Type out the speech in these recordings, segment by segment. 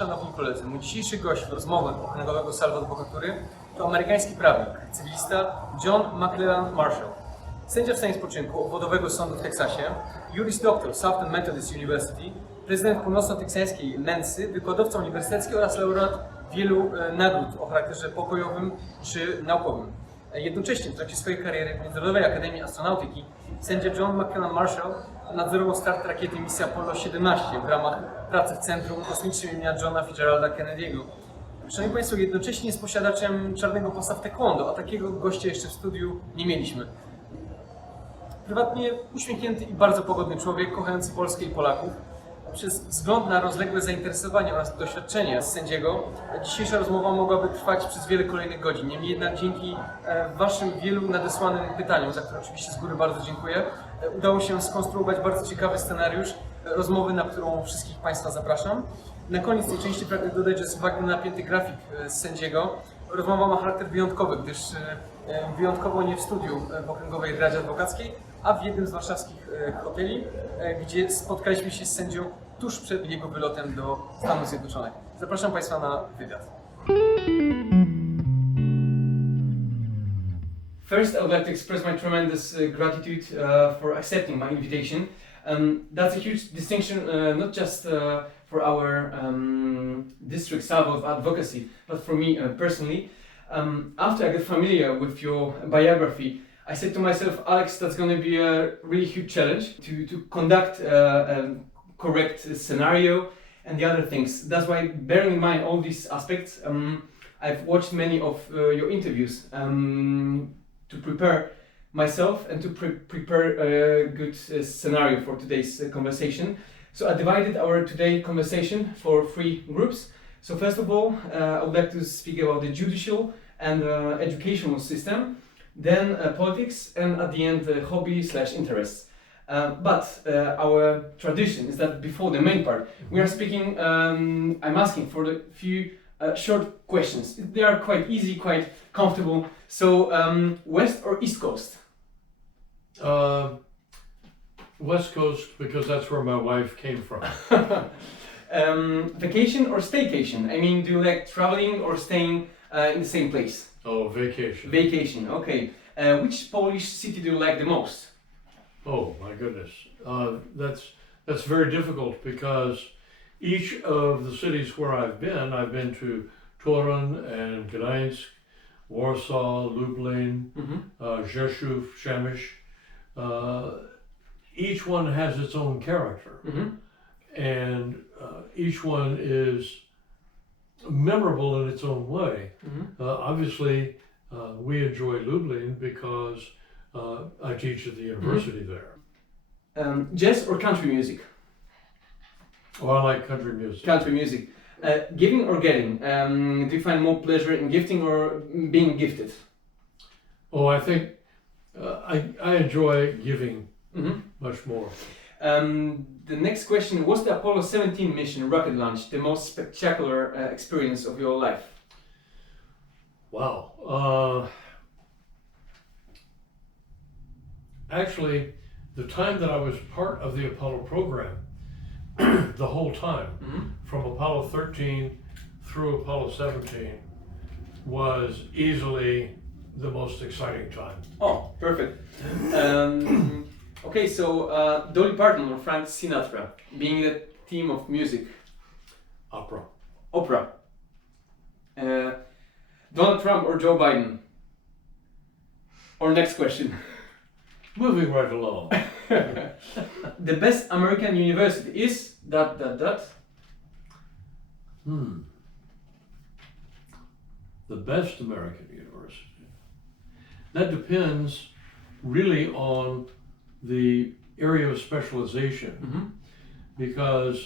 szanowni koledzy, mój dzisiejszy gość Rozmowy Okręgowego Salve Adwokatury to amerykański prawnik, cywilista John Mcclellan Marshall. Sędzia w stanie spoczynku Obwodowego Sądu w Teksasie, Juris doktor Southern Methodist University, prezydent północno-teksańskiej MENSY, wykładowca uniwersytecki oraz laureat wielu nagród o charakterze pokojowym czy naukowym. Jednocześnie w trakcie swojej kariery w Międzynarodowej Akademii Astronautyki sędzia John Mcclellan Marshall nadzorował start rakiety misji Apollo 17 w ramach pracy w Centrum Kosmicznym imienia Johna F. Kennedy'ego. Szanowni Państwo, jednocześnie jest posiadaczem czarnego pasa w Tea Kwon Do, a takiego gościa jeszcze w studiu nie mieliśmy. Prywatnie uśmiechnięty i bardzo pogodny człowiek, kochający Polskę i Polaków. Przez wzgląd na rozległe zainteresowanie oraz doświadczenie z sędziego, dzisiejsza rozmowa mogłaby trwać przez wiele kolejnych godzin. Niemniej jednak dzięki Waszym wielu nadesłanym pytaniom, za które oczywiście z góry bardzo dziękuję, udało się skonstruować bardzo ciekawy scenariusz rozmowy, na którą wszystkich Państwa zapraszam. Na koniec tej części pragnę dodać, że z uwagi na napięty grafik z sędziego, rozmowa ma charakter wyjątkowy, gdyż wyjątkowo nie w studiu w Okręgowej Radzie Adwokackiej, a w jednym z warszawskich hoteli, gdzie spotkaliśmy się z sędzią tuż przed jego wylotem do Stanów Zjednoczonych. Zapraszam Państwa na wywiad. First, I would like to express my tremendous gratitude for accepting my invitation. That's a huge distinction, not just for our district Salve of Advocacy, but for me personally. After I got familiar with your biography, I said to myself, Alex, that's going to be a really huge challenge to conduct a correct scenario and the other things. That's why, bearing in mind all these aspects, I've watched many of your interviews to prepare myself and to prepare a good scenario for today's conversation. So I divided our today conversation for 3 groups. So first of all, I would like to speak about the judicial and educational system, then politics, and at the end hobby/interests. But our tradition is that before the main part, we are speaking, I'm asking for a few short questions. They are quite easy, quite comfortable. So West or East Coast? West Coast, because that's where my wife came from. Vacation or staycation? I mean, do you like traveling or staying in the same place? Oh, vacation. Vacation, okay. Which Polish city do you like the most? Oh my goodness, that's very difficult because each of the cities where I've been to Torun and Gdańsk, Warsaw, Lublin, Rzeszów, Przemyśl. Each one has its own character, and each one is memorable in its own way. Obviously, we enjoy Lublin because I teach at the university there. Jazz or country music? Oh, I like country music. Country music. Giving or getting? Do you find more pleasure in gifting or being gifted? Oh, I think I enjoy giving much more. The next question, was the Apollo 17 mission rocket launch the most spectacular experience of your life? Wow. Actually, the time that I was part of the Apollo program, the whole time, from Apollo 13 through Apollo 17, was easily the most exciting time. Oh, perfect. Okay, so Dolly Parton or Frank Sinatra, being the theme of music? Opera. Opera. Donald Trump or Joe Biden? Or next question. Moving right along. The best American university is ... The best American university. That depends really on the area of specialization. Because,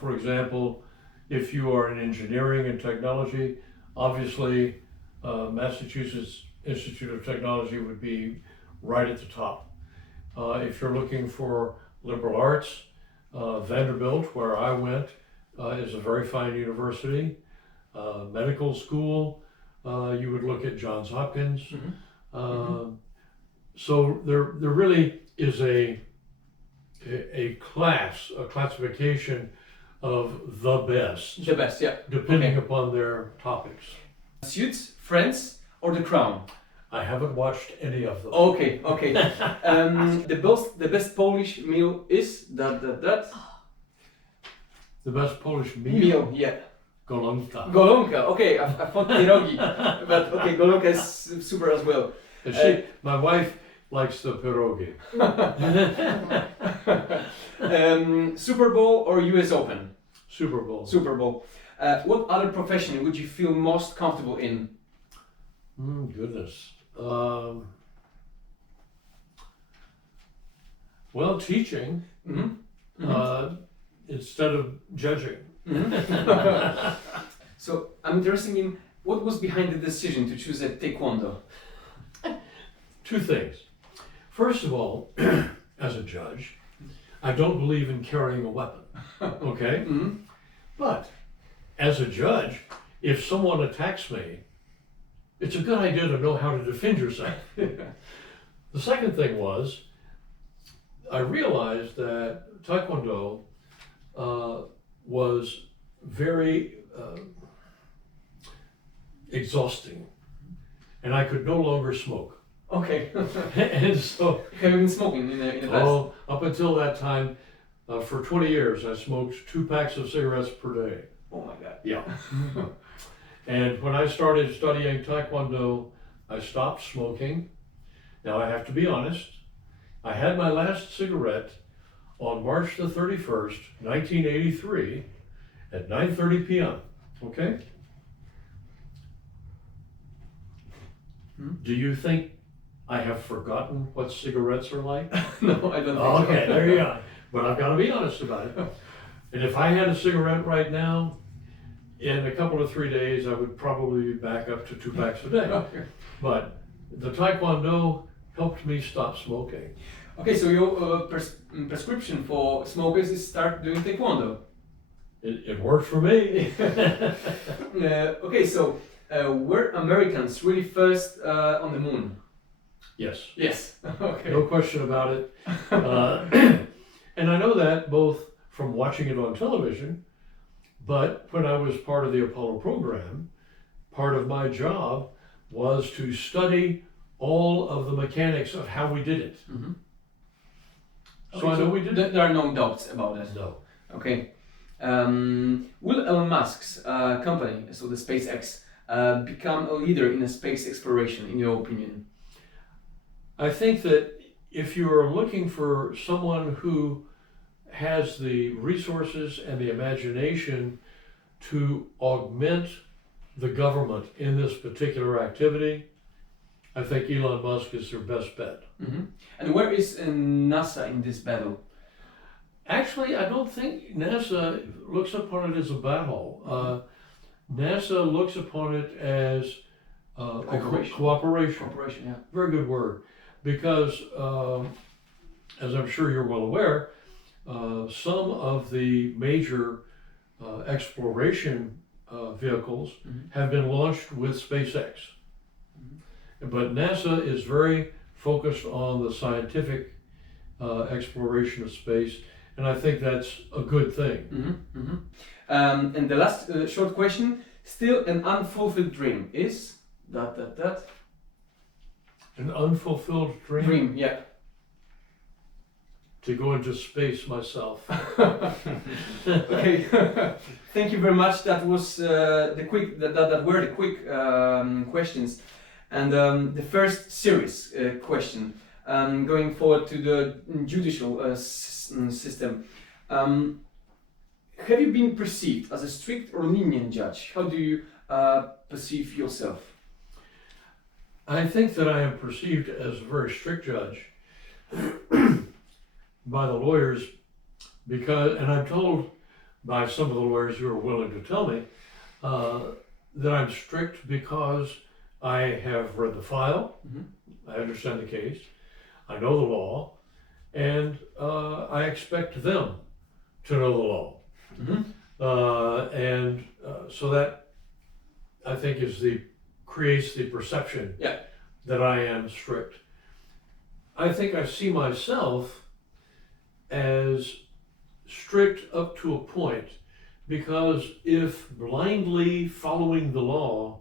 for example, if you are in engineering and technology, obviously Massachusetts Institute of Technology would be right at the top. If you're looking for liberal arts, Vanderbilt, where I went, is a very fine university. Medical school, you would look at Johns Hopkins. So there really is a classification of the best. The best, yeah. Depending Okay. upon their topics. Suits, Friends, or The Crown? I haven't watched any of them. Okay, okay. The best Polish meal is that. The best Polish meal? Meal, yeah. Golonka. Golonka, okay, I thought pierogi, but okay, golonka is super as well. And my wife likes the pierogi. Super Bowl or US Open? Super Bowl. Super Bowl. What other profession would you feel most comfortable in? Goodness. Well, teaching instead of judging. So I'm interested in what was behind the decision to choose a taekwondo? Two things. First of all, as a judge, I don't believe in carrying a weapon. Okay? But as a judge, if someone attacks me, it's a good idea to know how to defend yourself. The second thing was, I realized that Taekwondo was very exhausting, and I could no longer smoke. Okay. And so, Have you been smoking in the past? oh, up until that time, for 20 years, I smoked 2 packs of cigarettes per day. Oh my God. Yeah. And when I started studying Taekwondo, I stopped smoking. Now I have to be honest, I had my last cigarette on March the 31st, 1983 at 9:30 p.m. Okay? Do you think I have forgotten what cigarettes are like? No, I don't think so. Okay, there you go. But I've got to be honest about it. And if I had a cigarette right now, in a couple of 3 days, I would probably be back up to 2 packs a day. Okay. But the Taekwondo helped me stop smoking. Okay, so your prescription for smokers is start doing taekwondo. It worked for me. Okay, so were Americans really first on the moon? Yes, Yes. Okay. no question about it. And I know that both from watching it on television, but when I was part of the Apollo program, part of my job was to study all of the mechanics of how we did it. So I know we did it. There are no doubts about that. No. Okay. Will Elon Musk's company, so the SpaceX, become a leader in space exploration, in your opinion? I think that if you are looking for someone who has the resources and the imagination to augment the government in this particular activity, I think Elon Musk is their best bet. And where is NASA in this battle? Actually, I don't think NASA looks upon it as a battle. NASA looks upon it as Cooperation. Cooperation. Cooperation, yeah. Very good word. Because, as I'm sure you're well aware, some of the major exploration vehicles have been launched with SpaceX. But NASA is very focused on the scientific exploration of space, and I think that's a good thing. And the last short question, still an unfulfilled dream is that. An unfulfilled dream? Dream, yeah. To go into space myself. Okay. Thank you very much. That was the quick. That were the quick questions, and the first serious question. Going forward to the judicial system. Have you been perceived as a strict or lenient judge? How do you perceive yourself? I think that I am perceived as a very strict judge by the lawyers, because, and I'm told by some of the lawyers who are willing to tell me that I'm strict because I have read the file, I understand the case, I know the law, and I expect them to know the law. So that, I think, creates the perception that I am strict. I think I see myself as strict up to a point because if blindly following the law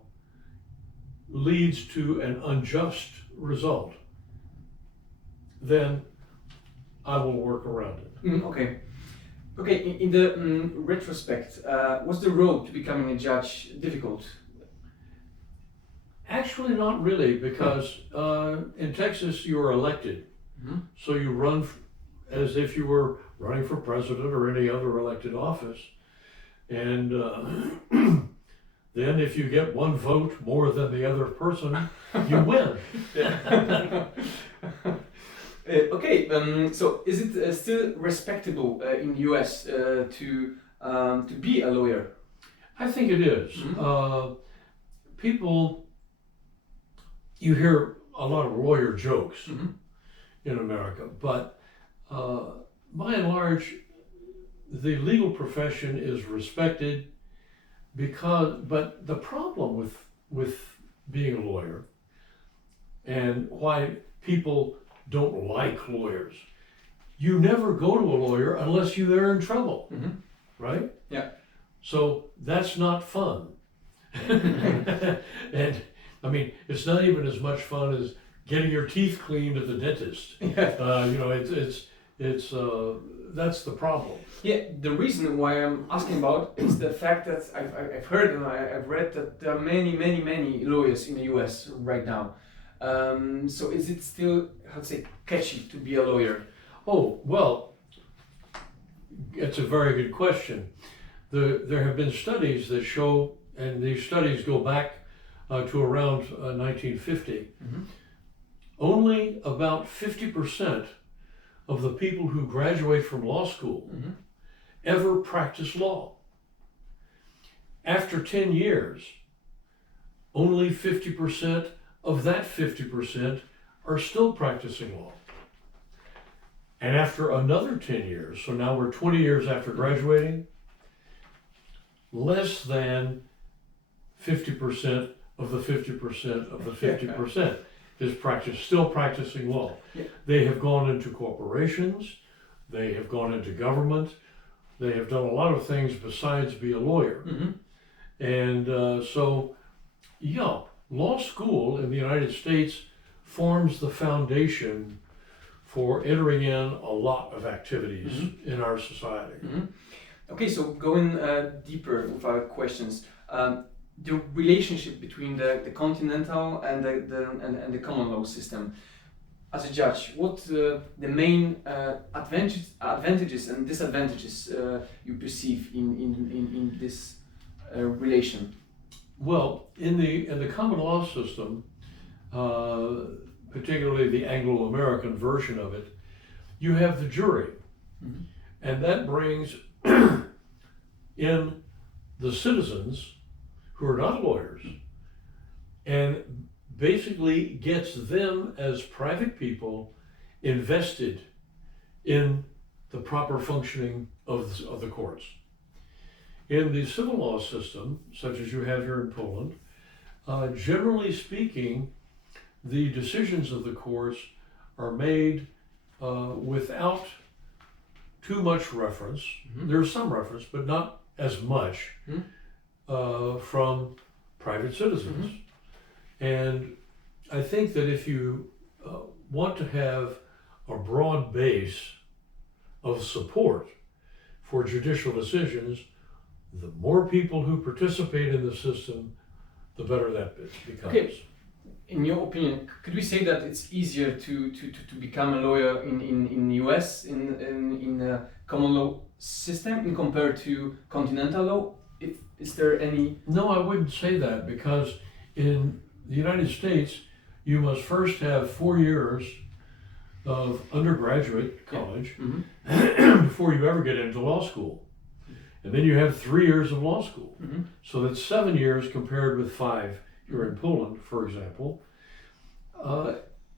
leads to an unjust result, then I will work around it. Okay. Okay, in the retrospect, was the road to becoming a judge difficult? Actually, not really, because in Texas you are elected. So you run as if you were running for president or any other elected office. And then if you get one vote more than the other person, you win. Okay, so is it still respectable in the US to be a lawyer? I think it is. People, you hear a lot of lawyer jokes in America, but by and large, the legal profession is respected but the problem with being a lawyer and why people don't like lawyers, you never go to a lawyer unless you're in trouble, right? Yeah. So that's not fun. And I mean, it's not even as much fun as getting your teeth cleaned at the dentist. You know, it's that's the problem. Yeah, the reason why I'm asking about is the fact that I've heard and I've read that there are many lawyers in the US right now. So is it still, how to say, catchy to be a lawyer? Oh, well, it's a very good question. There have been studies that show, and these studies go back to around 1950, only about 50% of the people who graduate from law school ever practice law. After 10 years, only 50% of that 50% are still practicing law. And after another 10 years, so now we're 20 years after graduating, less than 50% of the 50% of the 50% is still practicing law. Yeah. They have gone into corporations, they have gone into government, they have done a lot of things besides be a lawyer. And so, yeah, law school in the United States forms the foundation for entering in a lot of activities in our society. Okay, so going deeper with our questions, the relationship between the continental and the common law system. As a judge, what the main advantages and disadvantages you perceive in this relation? Well, in the common law system, particularly the Anglo-American version of it, you have the jury, and that brings in the citizens who are not lawyers, and basically gets them as private people invested in the proper functioning of the courts. In the civil law system, such as you have here in Poland, generally speaking, the decisions of the courts are made without too much reference. There's some reference, but not as much from private citizens. And I think that if you want to have a broad base of support for judicial decisions, the more people who participate in the system, the better that becomes. Okay. In your opinion, could we say that it's easier to become a lawyer in the US in the common law system in compared to continental law? Is there any? No, I wouldn't say that, because in the United States, you must first have 4 years of undergraduate college before you ever get into law school. And then you have 3 years of law school. So that's 7 years compared with 5 here in Poland, for example.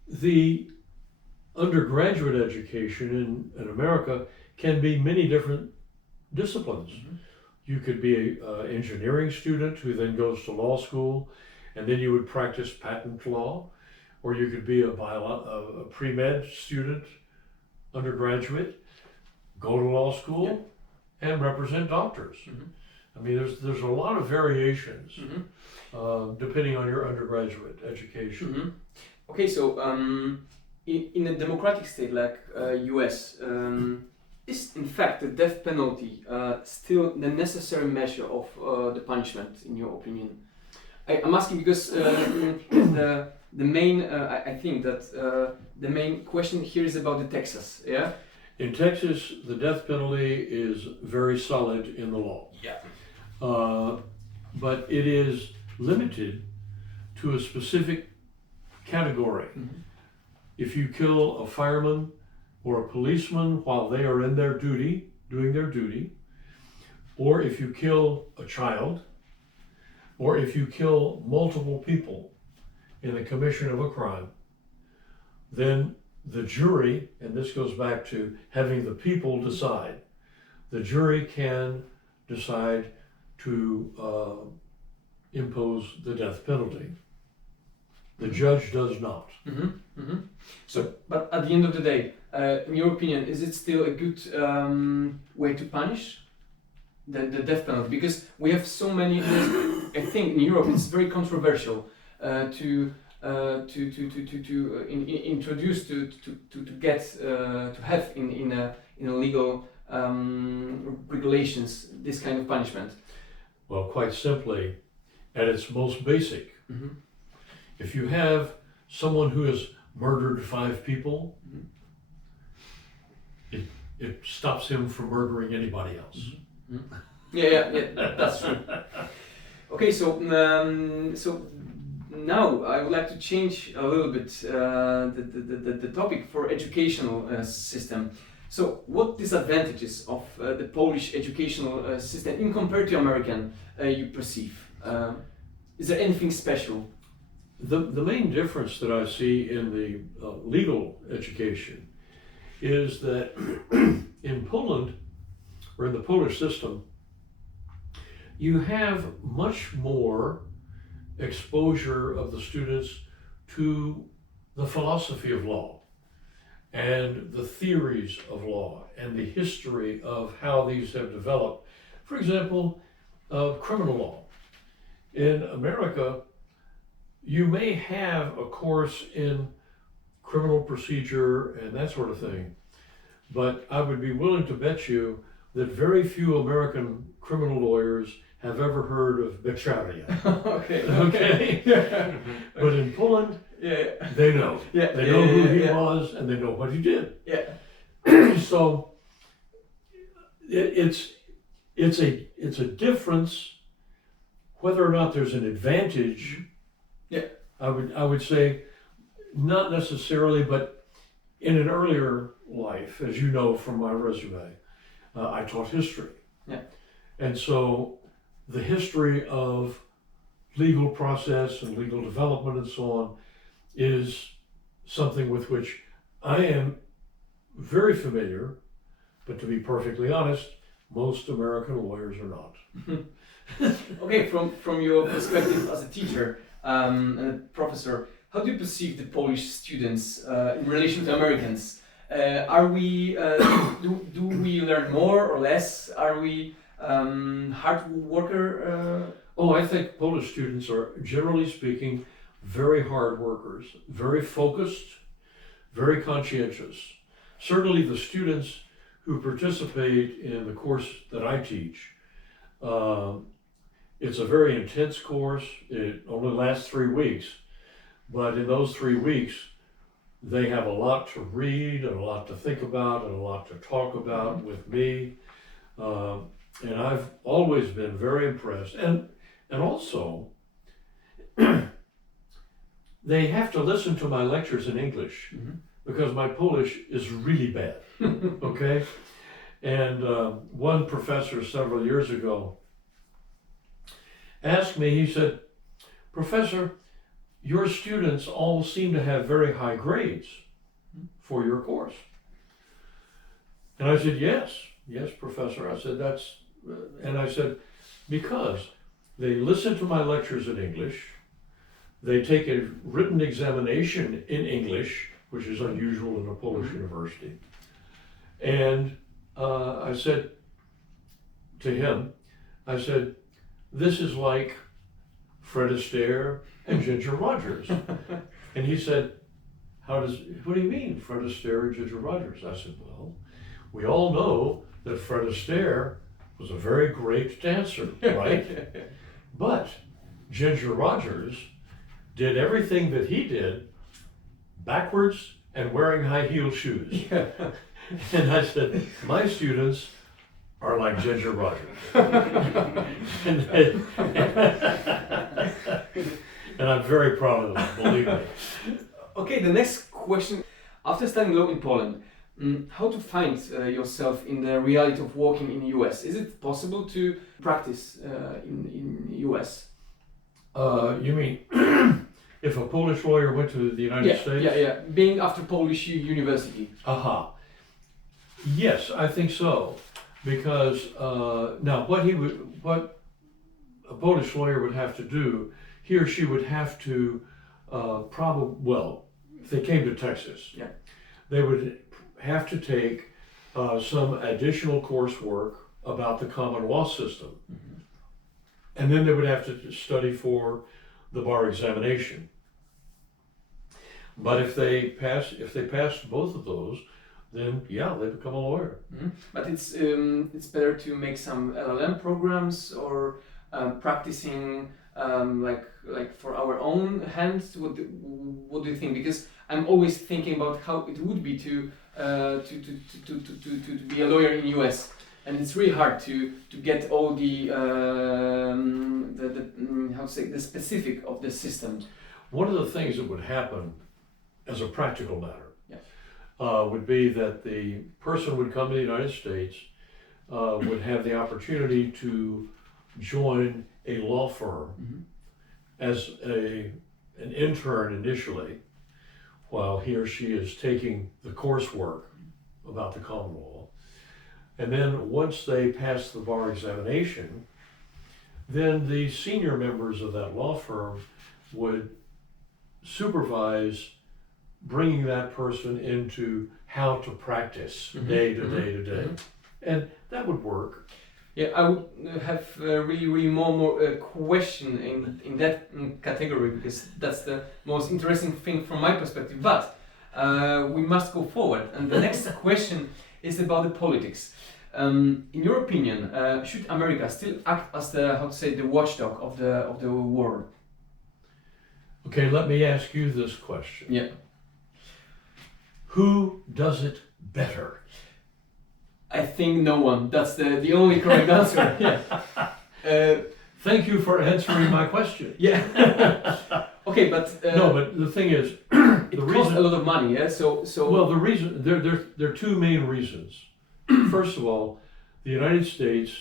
The undergraduate education in America can be many different disciplines. You could be an engineering student who then goes to law school, and then you would practice patent law, or you could be a pre-med student, undergraduate, go to law school, and represent doctors. I mean, there's a lot of variations depending on your undergraduate education. Okay, so in a democratic state like US, is in fact the death penalty still the necessary measure of the punishment, in your opinion? I'm asking because the main, I think that the main question here is about the Texas, yeah? In Texas, the death penalty is very solid in the law. Yeah. But it is limited to a specific category. If you kill a fireman or a policeman while they are in their duty, doing their duty, or if you kill a child, or if you kill multiple people in the commission of a crime, then the jury, and this goes back to having the people decide, the jury can decide to impose the death penalty. The judge does not. So, but at the end of the day, in your opinion, is it still a good way to punish the death penalty? Because we have so many. I think in Europe it's very controversial to introduce to get to have in a legal regulations this kind of punishment. Well, quite simply, at its most basic, if you have someone who has murdered 5 people, it stops him from murdering anybody else. Yeah, that's true. Okay, so now I would like to change a little bit the topic for educational system. So, what disadvantages of the Polish educational system in compared to American you perceive? Is there anything special? The main difference that I see in the legal education is that in Poland, or in the Polish system, you have much more exposure of the students to the philosophy of law and the theories of law and the history of how these have developed. For example, criminal law. In America, you may have a course in criminal procedure and that sort of thing, but I would be willing to bet you that very few American criminal lawyers have ever heard of Beccaria. Okay. But in Poland, they know. They know who he was and they know what he did. So it's a difference. Whether or not there's an advantage, I would say not necessarily, but in an earlier life, as you know from my resume, I taught history. And so the history of legal process and legal development and so on is something with which I am very familiar, but to be perfectly honest, most American lawyers are not. Okay, from your perspective as a teacher and a professor, how do you perceive the Polish students in relation to Americans? Are we do we learn more or less? Are we hard worker? I think Polish students are, generally speaking, very hard workers, very focused, very conscientious. Certainly the students who participate in the course that I teach, it's a very intense course. It only lasts 3 weeks, but in those 3 weeks, they have a lot to read and a lot to think about and a lot to talk about with me. And I've always been very impressed. And also, they have to listen to my lectures in English because my Polish is really bad, okay? And one professor several years ago asked me, he said, "Professor, your students all seem to have very high grades for your course." And I said, yes, Professor. I said, and I said, because they listen to my lectures in English, they take a written examination in English, which is unusual in a Polish university. And I said, to him, I said, this is like Fred Astaire and Ginger Rogers. And he said, what do you mean, Fred Astaire and Ginger Rogers? I said, well, we all know that Fred Astaire was a very great dancer, right? But Ginger Rogers did everything that he did backwards and wearing high-heeled shoes. And I said, my students are like Ginger Rogers. And I'm very proud of them, believe me. Okay, the next question. After studying law in Poland, how to find yourself in the reality of working in the US? Is it possible to practice in the US? You mean if a Polish lawyer went to the United States? Yeah. Being after Polish university. Aha. Yes, I think so. Because now what a Polish lawyer would have to do, he or she would have to if they came to Texas, they would have to take some additional coursework about the common law system. Mm-hmm. And then they would have to study for the bar examination. But if they passed both of those, then they become a lawyer. Mm-hmm. But it's better to make some LLM programs or practicing like for our own hands. What do you think? Because I'm always thinking about how it would be to be a lawyer in US, and it's really hard to get all the the specific of the system. One of the things that would happen as a practical matter would be that the person would come to the United States, would have the opportunity to join a law firm as an intern initially, while he or she is taking the coursework about the common law. And then once they pass the bar examination, then the senior members of that law firm would supervise bringing that person into how to practice day to day to day. And that would work. Yeah, I would have really more question in that category, because that's the most interesting thing from my perspective. But we must go forward. And the next question is about the politics. In your opinion, should America still act as the watchdog of the world? Okay, let me ask you this question. Yeah. Who does it better? I think no one. That's the only correct answer. Yeah. Thank you for answering my question. Yeah. Okay, but no, but the thing is, it costs a lot of money. Yeah. So. Well, the reason there are two main reasons. First of all, the United States,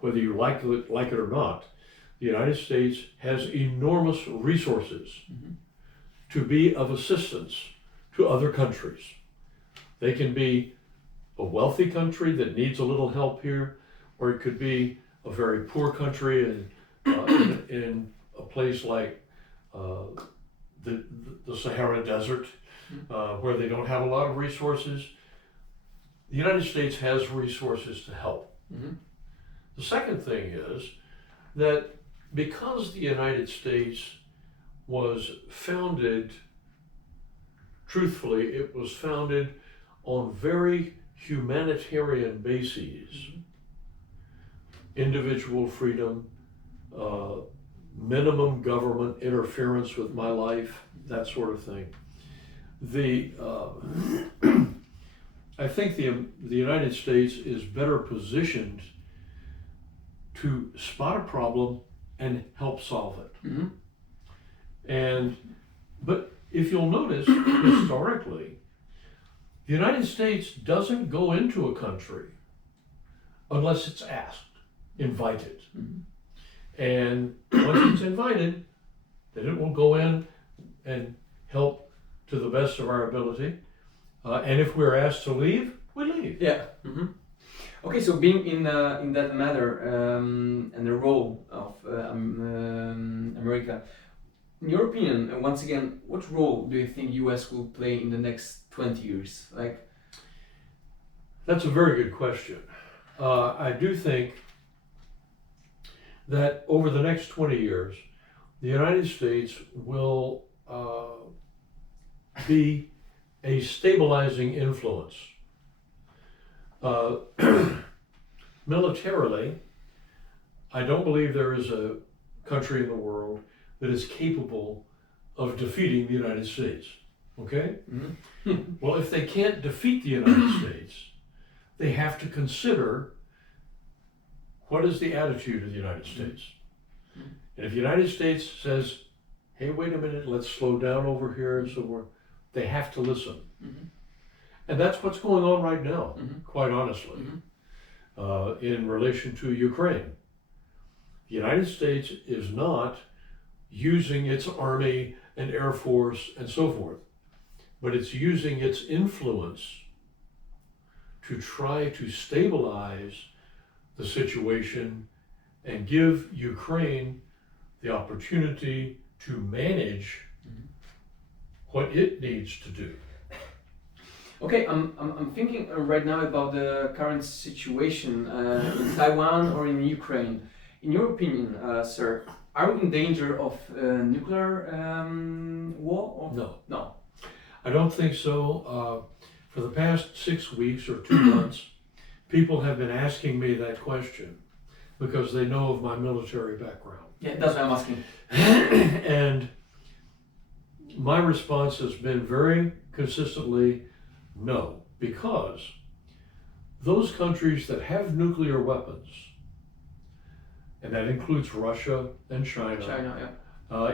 whether you like it or not, the United States has enormous resources to be of assistance to other countries. They can be a wealthy country that needs a little help here, or it could be a very poor country in a place like the Sahara Desert, where they don't have a lot of resources. The United States has resources to help. The second thing is that because the United States was founded, truthfully, it was founded on very humanitarian bases. Individual freedom, minimum government interference with my life, that sort of thing. I think the United States is better positioned to spot a problem and help solve it. But if you'll notice, historically, the United States doesn't go into a country unless it's asked, invited. And once it's invited, then it will go in and help to the best of our ability. And if we're asked to leave, we leave. Yeah. Okay, so being in that matter and the role of America, in your opinion, once again, what role do you think US will play in the next 20 years? That's a very good question. I do think that over the next 20 years, the United States will be a stabilizing influence. Militarily, I don't believe there is a country in the world that is capable of defeating the United States. Okay? Mm-hmm. Well, if they can't defeat the United States, they have to consider what is the attitude of the United States. And if the United States says, hey, wait a minute, let's slow down over here and so forth, they have to listen. Mm-hmm. And that's what's going on right now, quite honestly, in relation to Ukraine. The United States is not using its army and air force and so forth, but it's using its influence to try to stabilize the situation and give Ukraine the opportunity to manage what it needs to do. Okay, I'm thinking right now about the current situation in Taiwan or in Ukraine. In your opinion, sir, are we in danger of nuclear war? Or? No. No. I don't think so. For the past 6 weeks or 2 months, people have been asking me that question because they know of my military background. Yeah, that's what I'm asking. And my response has been very consistently no, because those countries that have nuclear weapons, and that includes Russia and China,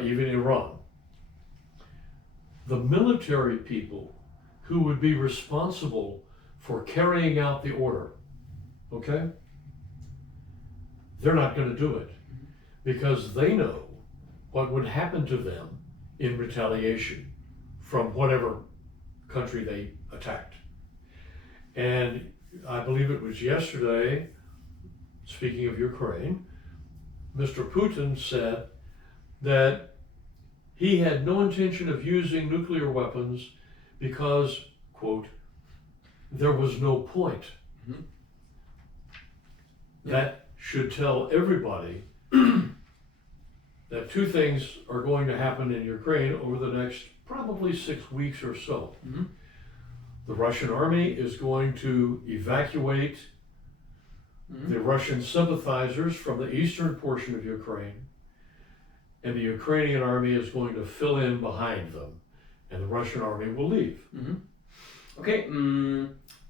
even Iran, the military people who would be responsible for carrying out the order, okay, they're not going to do it because they know what would happen to them in retaliation from whatever country they attacked. And I believe it was yesterday, speaking of Ukraine, Mr. Putin said that he had no intention of using nuclear weapons because, quote, there was no point. Mm-hmm. That should tell everybody that 2 things are going to happen in Ukraine over the next probably 6 weeks or so. Mm-hmm. The Russian army is going to evacuate the Russian sympathizers from the eastern portion of Ukraine, and the Ukrainian army is going to fill in behind them, and the Russian army will leave. Mm-hmm. Okay,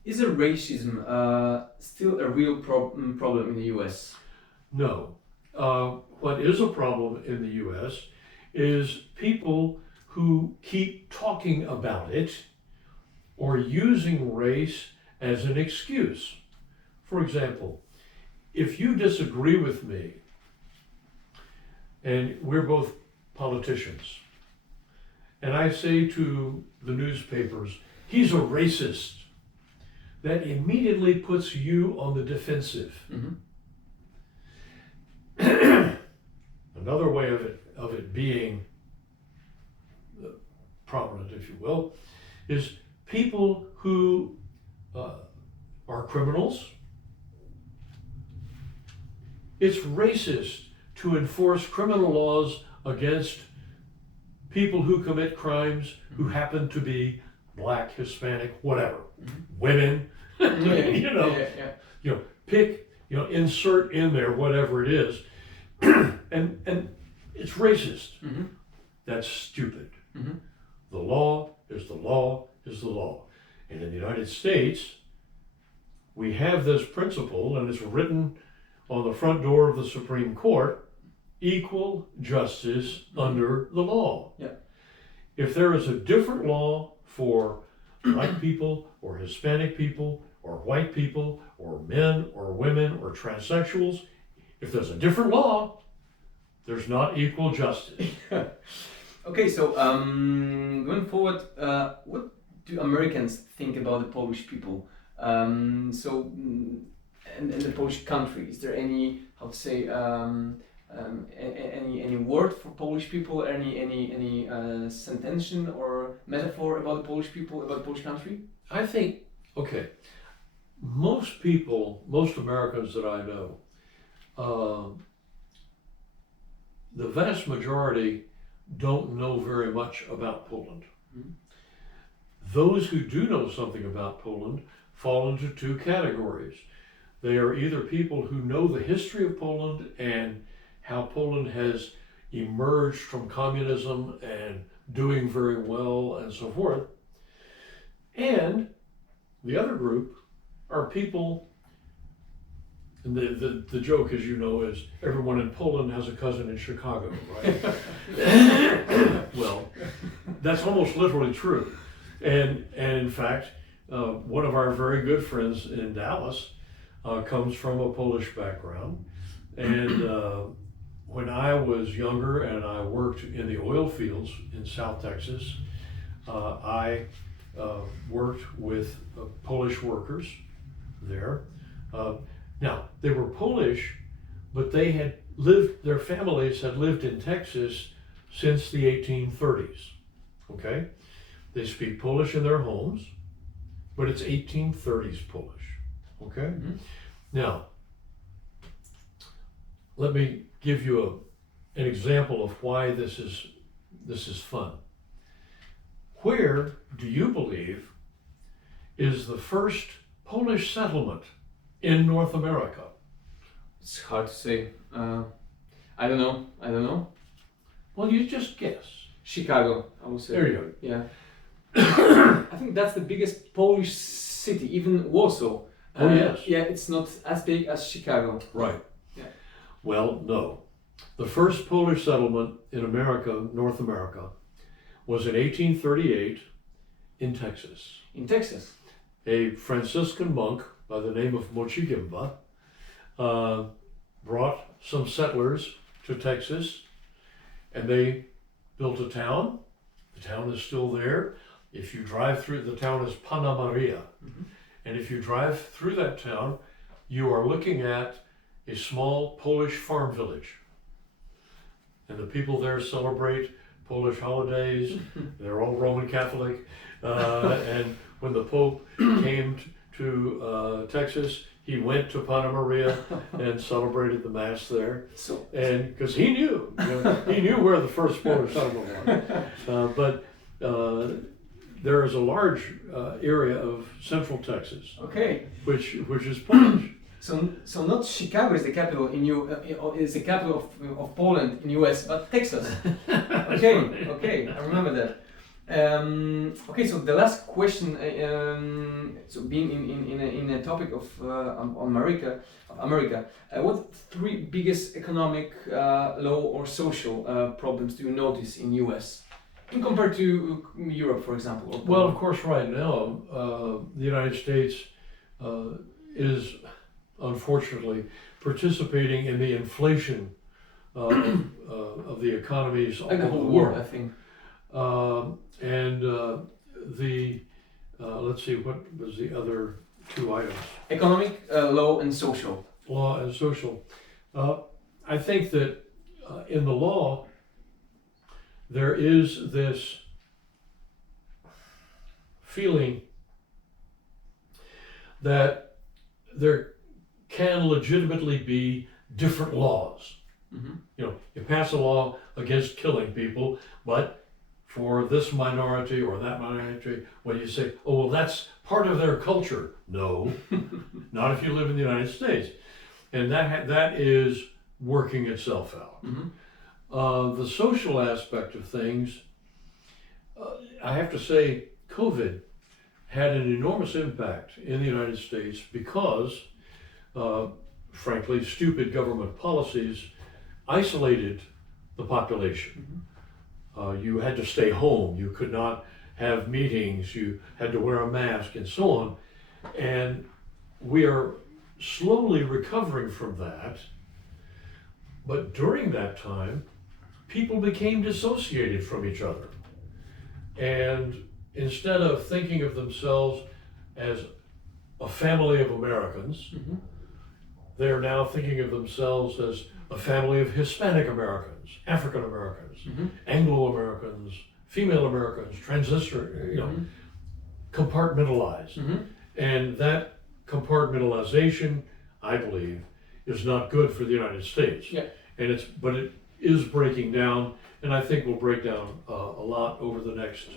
is racism still a real problem in the US? No. What is a problem in the US is people who keep talking about it or using race as an excuse. For example, if you disagree with me, and we're both politicians, and I say to the newspapers, he's a racist, that immediately puts you on the defensive. Mm-hmm. Another way of it being prominent, if you will, is people who are criminals. It's racist to enforce criminal laws against people who commit crimes who happen to be Black, Hispanic, whatever, women, pick, insert in there whatever it is, and it's racist. Mm-hmm. That's stupid. Mm-hmm. The law is the law is the law. And in the United States, we have this principle, and it's written on the front door of the Supreme Court, equal justice under the law. Yeah. If there is a different law for Black people or Hispanic people or white people or men or women or transsexuals, if there's a different law, there's not equal justice. Okay, so going forward, what do Americans think about the Polish people? And the Polish country, is there any, how to say, any word for Polish people, any sentence or metaphor about the Polish people, about the Polish country? I think, okay, most people, most Americans that I know, the vast majority don't know very much about Poland. Mhm. Those who do know something about Poland fall into two categories. They are either people who know the history of Poland and how Poland has emerged from communism and doing very well and so forth. And the other group are people, and the joke, as you know, is everyone in Poland has a cousin in Chicago, right? Well, that's almost literally true. And in fact, one of our very good friends in Dallas comes from a Polish background. And when I was younger and I worked in the oil fields in South Texas, I worked with Polish workers there. Now, they were Polish, but they had lived, their families had lived in Texas since the 1830s, okay? They speak Polish in their homes, but it's 1830s Polish, okay? Mhm. Now, let me give you an example of why this is fun. Where do you believe is the first Polish settlement in North America? It's hard to say. I don't know. Well, you just guess. Chicago, I would say. There you go. Yeah. I think that's the biggest Polish city, even Warsaw. Oh, yes. Yeah, it's not as big as Chicago. Right. Yeah. Well, no. The first Polish settlement in America, North America, was in 1838 in Texas. In Texas. A Franciscan monk by the name of Mcclellan brought some settlers to Texas, and they built a town. The town is still there. If you drive through, the town is Panna Maria. Mhm. And if you drive through that town, you are looking at a small Polish farm village. And the people there celebrate Polish holidays. They're all Roman Catholic. And when the Pope came to Texas, he went to Panna Maria and celebrated the Mass there. So. And because he knew, he knew where the first Polish settlement was. But there is a large area of central Texas, Okay. which is Polish. So not Chicago is the capital is the capital of Poland in US, but Texas. Okay, I remember that. Okay, so the last question. So being in a topic of America, what three biggest economic, law or social problems do you notice in US, in compared to Europe, for example? Or Well, of course, right now the United States is unfortunately participating in the inflation of the economies like the of whole the world, world. I think. Let's see, what was the other two items? Economic, law, and social. Law and social. I think that in the law, there is this feeling that there can legitimately be different laws. Mm-hmm. You know, you pass a law against killing people, but for this minority or that minority, well, you say, oh, well, that's part of their culture. No, not if you live in the United States. And that is working itself out. Mm-hmm. The social aspect of things, I have to say, COVID had an enormous impact in the United States because, frankly, stupid government policies isolated the population. Mm-hmm. You had to stay home. You could not have meetings. You had to wear a mask and so on. And we are slowly recovering from that. But during that time, people became dissociated from each other. And instead of thinking of themselves as a family of Americans, Mm-hmm. they're now thinking of themselves as a family of Hispanic Americans, African Americans, Mm-hmm. Anglo-Americans, female Americans, transistor, Mm-hmm. compartmentalized. Mm-hmm. And that compartmentalization, I believe, is not good for the United States. Yeah. And is breaking down, and I think will break down a lot over the next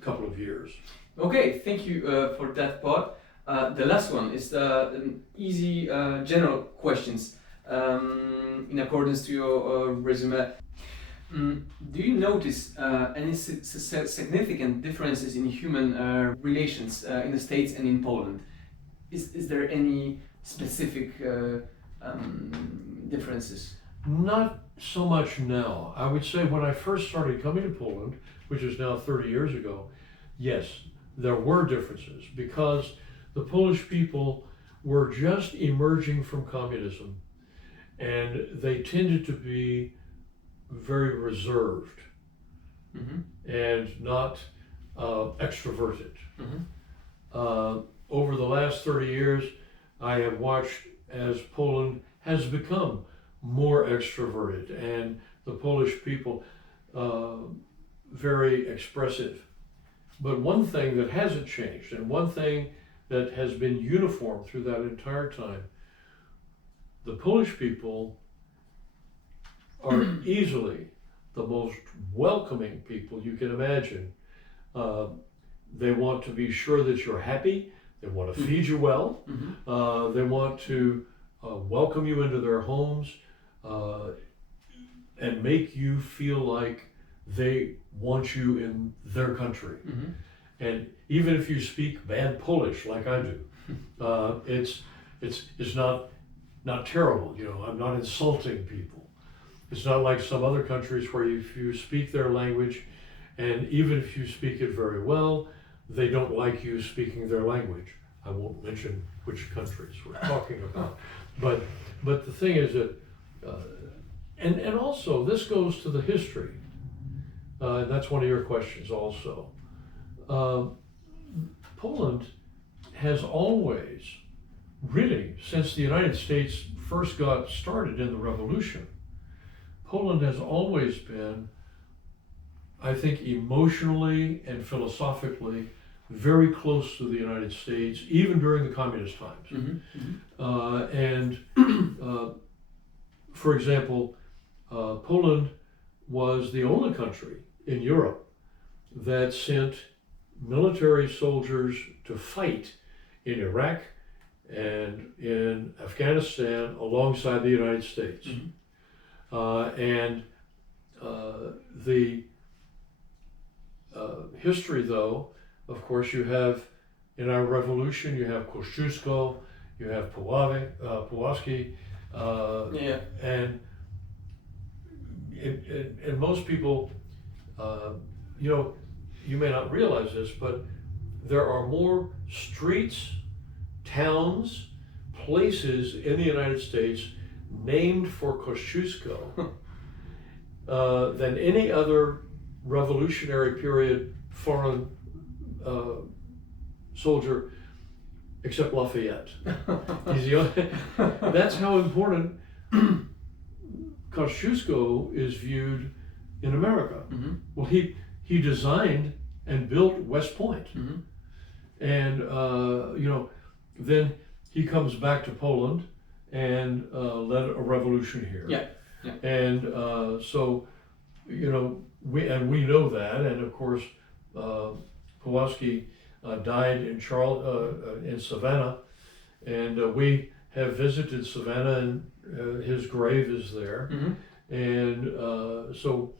couple of years. Okay, thank you for that part. The last one is the easy general questions in accordance to your resume. Do you notice any significant differences in human relations in the States and in Poland? Is there any specific differences? Not so much now. I would say when I first started coming to Poland, which is now 30 years ago, yes, there were differences because the Polish people were just emerging from communism and they tended to be very reserved and not extroverted. Over the last 30 years, I have watched as Poland has become more extroverted and the Polish people very expressive. But one thing that hasn't changed and one thing that has been uniform through that entire time, the Polish people are easily the most welcoming people you can imagine. They want to be sure that you're happy. They want to feed you well. They want to welcome you into their homes and make you feel like they want you in their country. And even if you speak bad Polish like I do, it's not terrible. You know, I'm not insulting people. It's not like some other countries where if you speak their language, and even if you speak it very well, they don't like you speaking their language. I won't mention which countries we're talking about. But the thing is that, and also this goes to the history. And that's one of your questions also. Poland has always, really, since the United States first got started in the revolution, Poland has always been, I think, emotionally and philosophically very close to the United States, even during the communist times. For example, Poland was the only country in Europe that sent military soldiers to fight in Iraq and in Afghanistan alongside the United States. The history, though, of course, you have in our revolution, you have Kościuszko, you have Puławski, and most people, you know, you may not realize this, but there are more streets, towns, places in the United States named for Kościuszko than any other revolutionary period foreign soldier except Lafayette. He's the only, that's how important Kościuszko is viewed in America. Well, he designed and built West Point. And, you know, then he comes back to Poland and led a revolution here. And so, you know, we know that. And of course, Puławski died in Savannah. And we have visited Savannah and his grave is there. And so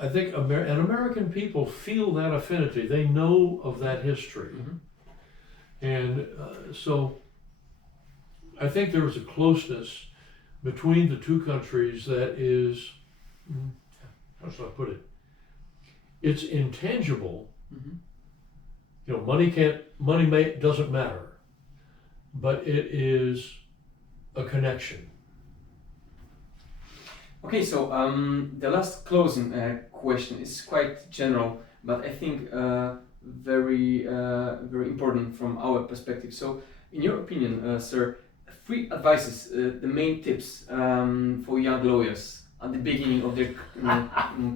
I think American people feel that affinity. They know of that history. And so I think there is a closeness between the two countries that is, how should I put it? It's intangible. You know, money doesn't matter, but it is a connection. Okay, so the last closing question is quite general, but I think very important from our perspective. So, in your opinion, sir, 3 advices, the main tips for young lawyers at the beginning of their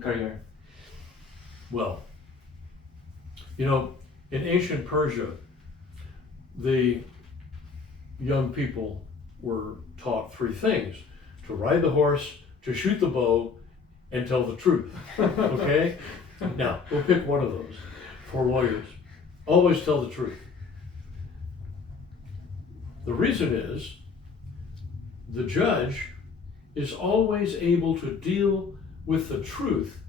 career. Well, you know, in ancient Persia, the young people were taught 3 things: to ride the horse, to shoot the bow, and tell the truth. Okay? Now, we'll pick one of those for lawyers. Always tell the truth. The reason is the judge is always able to deal with the truth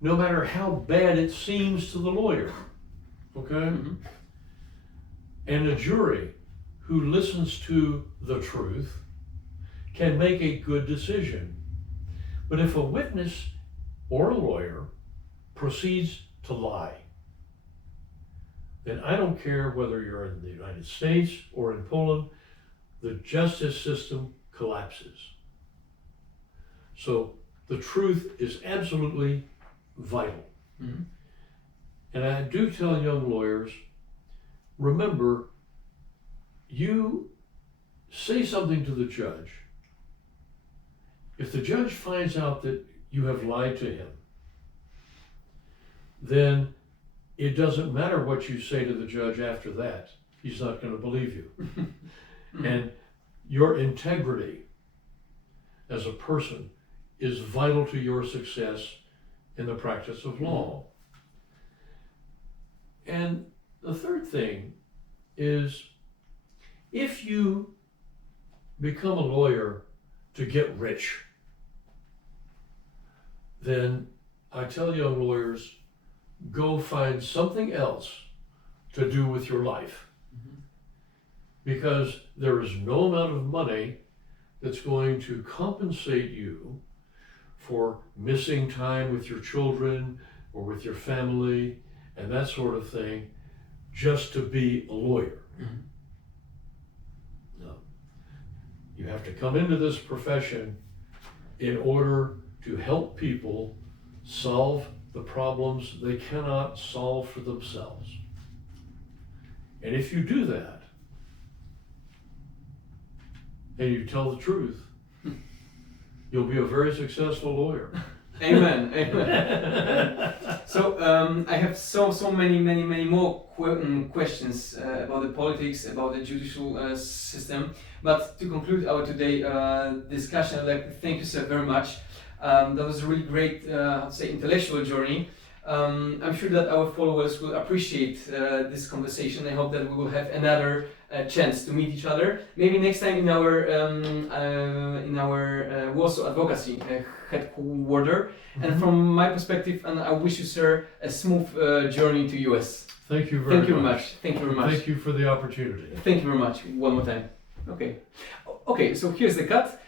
no matter how bad it seems to the lawyer. Okay? Mm-hmm. And a jury who listens to the truth can make a good decision. But if a witness or a lawyer proceeds to lie, then I don't care whether you're in the United States or in Poland, the justice system collapses. So the truth is absolutely vital. Mm-hmm. And I do tell young lawyers, remember, you say something to the judge. If the judge finds out that you have lied to him, then it doesn't matter what you say to the judge after that. He's not going to believe you. And your integrity as a person is vital to your success in the practice of law. And the third thing is, if you become a lawyer to get rich, then I tell young lawyers, go find something else to do with your life. Mm-hmm. Because there is no amount of money that's going to compensate you for missing time with your children or with your family and that sort of thing, just to be a lawyer. Mm-hmm. No. You have to come into this profession in order to help people solve the problems they cannot solve for themselves. And if you do that, and you tell the truth, you'll be a very successful lawyer. Amen. Amen. So I have so many more questions about the politics, about the judicial system. But to conclude our today discussion, I'd like to thank you so very much. That was a really great, I'd say, intellectual journey. I'm sure that our followers will appreciate this conversation. I hope that we will have another chance to meet each other. Maybe next time in our Warsaw advocacy headquarters. Mm-hmm. And from my perspective, and I wish you, sir, a smooth journey to US. Thank you very much. Thank you very much. Thank you for the opportunity. Thank you very much. One more time. Okay. Okay. So here's the cut.